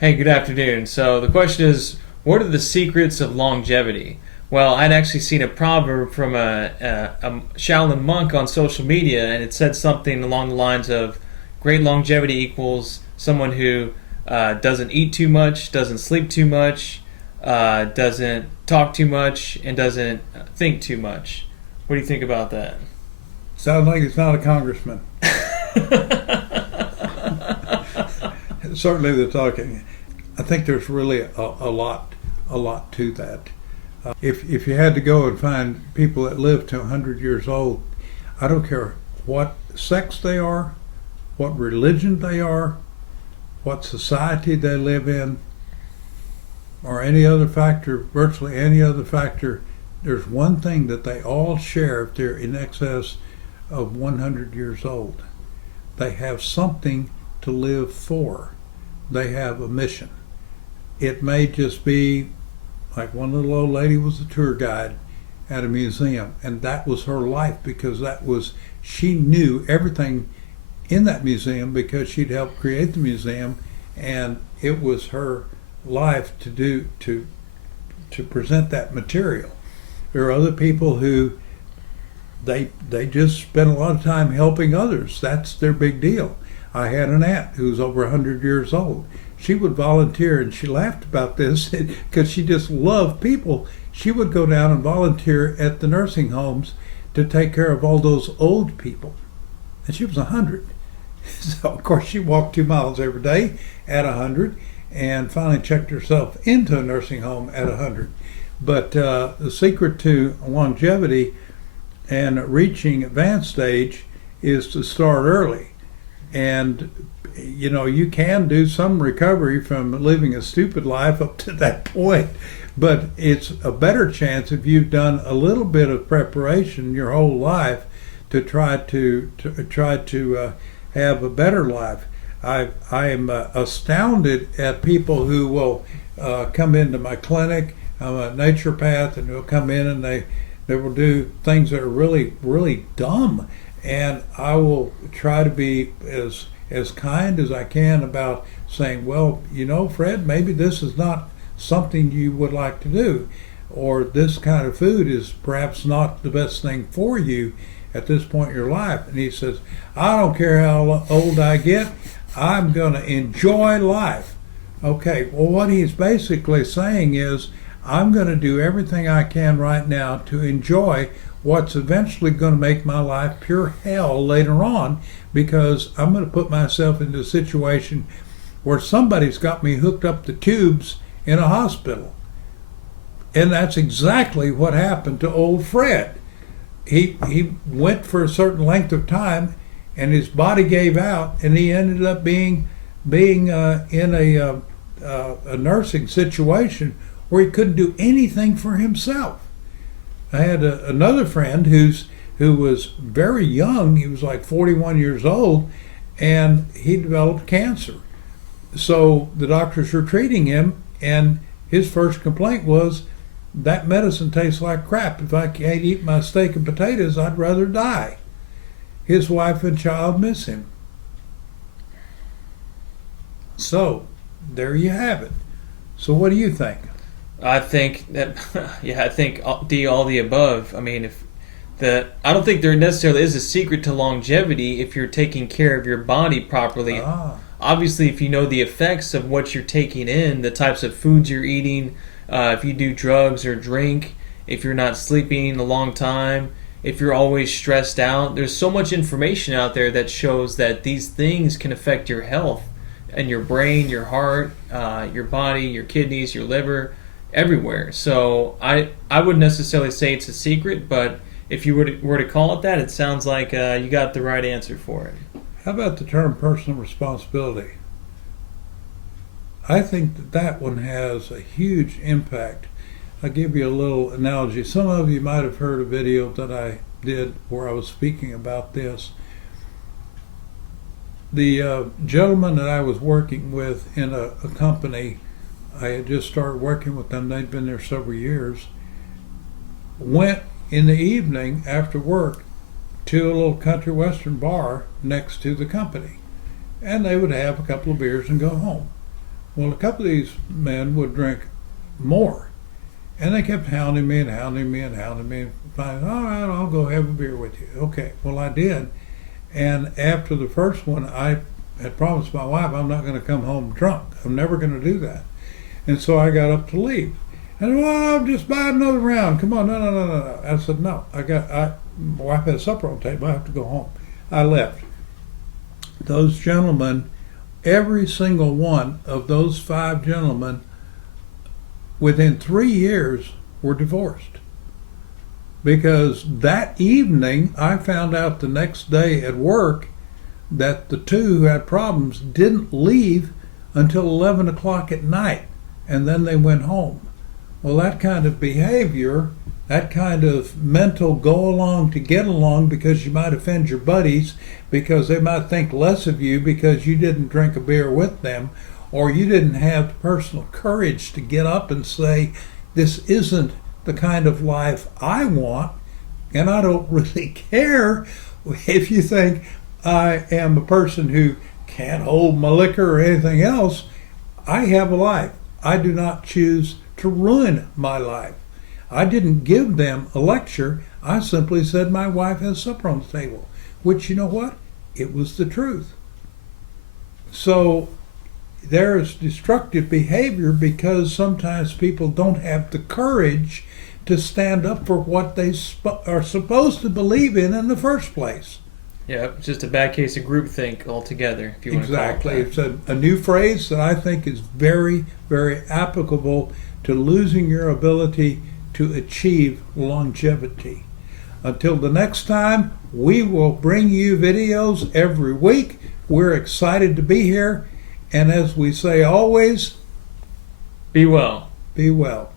Hey, good afternoon. So the question is, what are the secrets of longevity? Well, I'd actually seen a proverb from a Shaolin monk on social media, and it said something along the lines of, "Great longevity equals someone who doesn't eat too much, doesn't sleep too much, doesn't talk too much, and doesn't think too much." What do you think about that? Sounds like it's not a congressman. Certainly, they're talking. I think there's really a lot to that. If you had to go and find people that live to 100 years old, I don't care what sex they are, what religion they are, what society they live in, or any other factor, virtually any other factor, there's one thing that they all share if they're in excess of 100 years old. They have something to live for. They have a mission. It may just be like one little old lady was a tour guide at a museum, and that was her life because she knew everything in that museum because she'd helped create the museum, and it was her life to present that material. There are other people who they just spend a lot of time helping others. That's their big deal. I had an aunt who was over 100 years old. She would volunteer, and she laughed about this because she just loved people. She would go down and volunteer at the nursing homes to take care of all those old people. And she was 100. So, of course, she walked 2 miles every day at 100 and finally checked herself into a nursing home at 100. But the secret to longevity and reaching advanced age is to start early. And you can do some recovery from living a stupid life up to that point, but it's a better chance if you've done a little bit of preparation your whole life to try to have a better life. I am astounded at people who will come into my clinic. I'm a naturopath, and they'll come in and they will do things that are really, really dumb. And I will try to be as kind as I can about saying, well, Fred, maybe this is not something you would like to do, or this kind of food is perhaps not the best thing for you at this point in your life. And he says, I don't care how old I get, I'm going to enjoy life. Okay, well, what he's basically saying is, I'm going to do everything I can right now to enjoy what's eventually going to make my life pure hell later on, because I'm going to put myself into a situation where somebody's got me hooked up to tubes in a hospital. And that's exactly what happened to old Fred. He went for a certain length of time, and his body gave out, and he ended up being in a nursing situation where he couldn't do anything for himself. I had another friend who was very young. He was like 41 years old, and he developed cancer. So the doctors were treating him, and his first complaint was, that medicine tastes like crap. If I can't eat my steak and potatoes, I'd rather die. His wife and child miss him. So there you have it. So what do you think? I think that, yeah, I think all the above. I mean, I don't think there necessarily is a secret to longevity if you're taking care of your body properly. Obviously, if you know the effects of what you're taking in, the types of foods you're eating, if you do drugs or drink, if you're not sleeping a long time, if you're always stressed out, there's so much information out there that shows that these things can affect your health and your brain, your heart, your body, your kidneys, your liver, everywhere. So I wouldn't necessarily say it's a secret, but if you were to call it that, it sounds like you got the right answer for it. How about the term personal responsibility? I think that one has a huge impact. I'll give you a little analogy. Some of you might have heard a video that I did where I was speaking about this. The gentleman that I was working with in a company, I had just started working with them, they'd been there several years, went in the evening after work to a little country western bar next to the company. And they would have a couple of beers and go home. Well, a couple of these men would drink more. And they kept hounding me and hounding me and hounding me. And finally, all right, I'll go have a beer with you. Okay, well, I did. And after the first one, I had promised my wife I'm not going to come home drunk. I'm never going to do that. And so I got up to leave. And well, I'm just buying another round. Come on, no. I said no. My wife had supper on the table. I have to go home. I left. Those gentlemen, every single one of those 5 gentlemen, within 3 years, were divorced. Because that evening, I found out the next day at work that the 2 who had problems didn't leave until 11 o'clock at night, and then they went home. Well, that kind of behavior, that kind of mental go along to get along because you might offend your buddies, because they might think less of you because you didn't drink a beer with them, or you didn't have the personal courage to get up and say, this isn't the kind of life I want, and I don't really care if you think I am a person who can't hold my liquor or anything else. I have a life. I do not choose to ruin my life. I didn't give them a lecture. I simply said my wife has supper on the table, which, you know what? It was the truth. So there's destructive behavior because sometimes people don't have the courage to stand up for what they are supposed to believe in the first place. Yeah, it's just a bad case of groupthink altogether, if you want to call it that. Exactly. It's a new phrase that I think is very, very applicable to losing your ability to achieve longevity. Until the next time, we will bring you videos every week. We're excited to be here. And as we say always, be well. Be well.